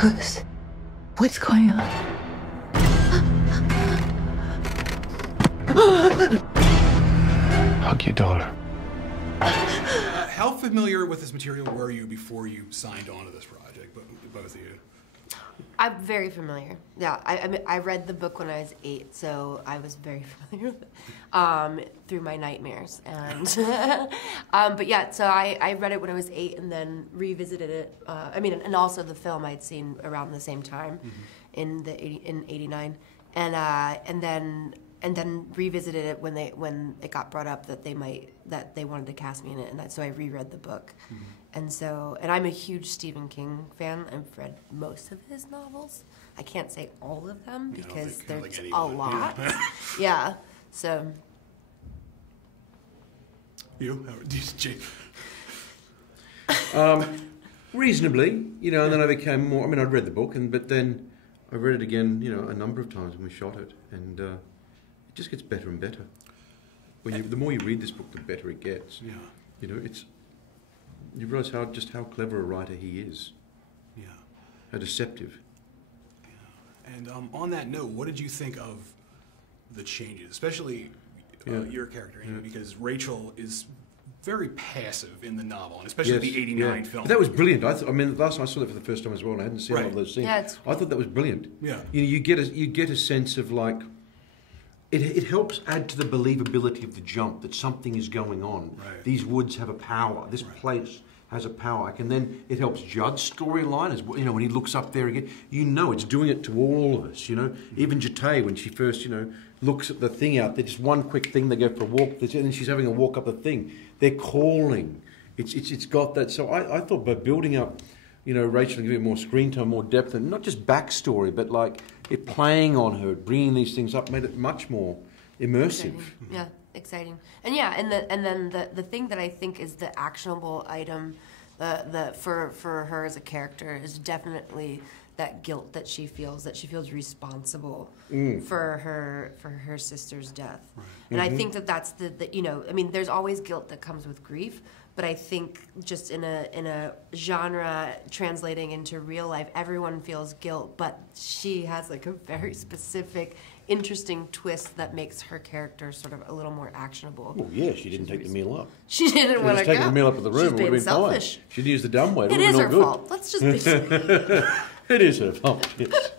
What's going on? Hug your daughter. How familiar with this material were you before you signed on to this project, both of you? I'm very familiar. Yeah, I mean, I read the book when I was 8, so I was very familiar with it through my nightmares. And but yeah, so I read it when I was 8, and then revisited it. I mean, and also the film I'd seen around the same time, in '89, and then revisited it when it got brought up that they wanted to cast me in it, and so I reread the book. And I'm a huge Stephen King fan. I've read most of his novels. I can't say all of them because there's a lot. Yeah. So. You, Jake? Reasonably, you know, and then I became more. I mean, I'd read the book, but then I read it again, you know, a number of times when we shot it, and it just gets better and better. The more you read this book, the better it gets. Yeah. You know, you realise how clever a writer he is. Yeah. How deceptive. Yeah. And on that note, what did you think of the changes, especially your character, because Rachel is very passive in the novel, and especially the '89 film. But that was brilliant. I mean, last time I saw that for the first time as well, and I hadn't seen all of those scenes. Yeah, I thought that was brilliant. Yeah. You know, you get a sense of like. It helps add to the believability of the jump that something is going on. Right. These woods have a power. This place has a power. And then it helps Judd's storyline as well. You know, when he looks up there again, you know it's doing it to all of us. You know, even Jate, when she first, you know, looks at the thing out there, just one quick thing. They go for a walk, and then she's having a walk up the thing. They're calling. It's got that. So I thought by building up, you know, Rachel and giving more screen time, more depth, and not just backstory, but like it playing on her, bringing these things up, made it much more immersive. Exciting. Yeah, exciting. And yeah, and then the thing that I think is the actionable item, for her as a character is definitely that guilt that she feels responsible for her sister's death. Right. And I think that's the you know, I mean, there's always guilt that comes with grief. But I think just in a genre translating into real life, everyone feels guilt, but she has like a very specific, interesting twist that makes her character sort of a little more actionable. Well, yeah, she didn't take the meal up. She didn't want to go. She's taken the meal up at the room. She's being selfish. Fine. She'd used the dumb way. It is her fault. Let's just be It is her fault, yes.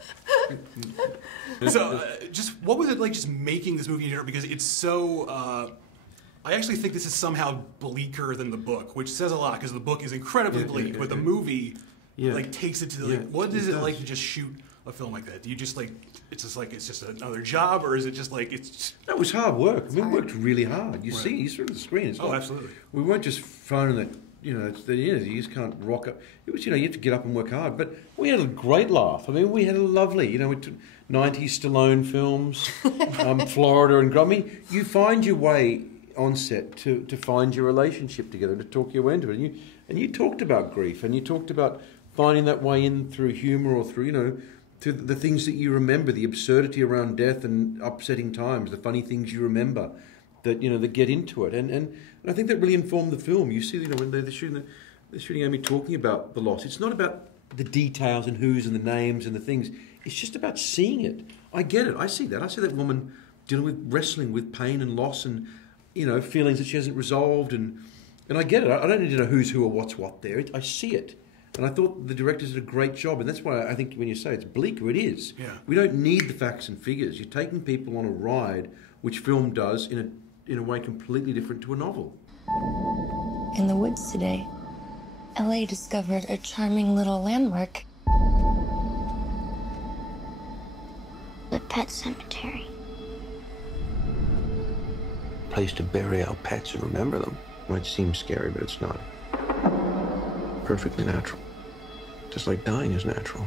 So, just what was it like just making this movie in general? Because it's so... I actually think this is somehow bleaker than the book, which says a lot because the book is incredibly bleak, but the movie like takes it to the. What is it like to just shoot a film like that? Do you just like it's just another job, or is it just like it's? That was hard work. We worked really hard. You see through the screen. It's like, absolutely. We weren't just phoning that. You know, you just can't rock up. It was, you know, you have to get up and work hard. But we had a great laugh. I mean, we had a lovely, you know, 90s Stallone films, Florida and Grummy. You find your way on set to find your relationship together, to talk your way into it. And you talked about grief, and you talked about finding that way in through humour or through, you know, to the things that you remember, the absurdity around death and upsetting times, the funny things you remember that, you know, that get into it. And I think that really informed the film. You see, you know, when they're shooting Amy talking about the loss, it's not about the details and who's and the names and the things. It's just about seeing it. I get it. I see that. I see that woman wrestling with pain and loss and, you know, feelings that she hasn't resolved, and I get it. I don't need to know who's who or what's what there. I see it. And I thought the directors did a great job, and that's why I think when you say it's bleaker, it is. Yeah. We don't need the facts and figures. You're taking people on a ride, which film does in a way completely different to a novel. In the woods today, LA discovered a charming little landmark. The pet cemetery. Place to bury our pets and remember them. Might seem scary, but it's not. Perfectly natural. Just like dying is natural.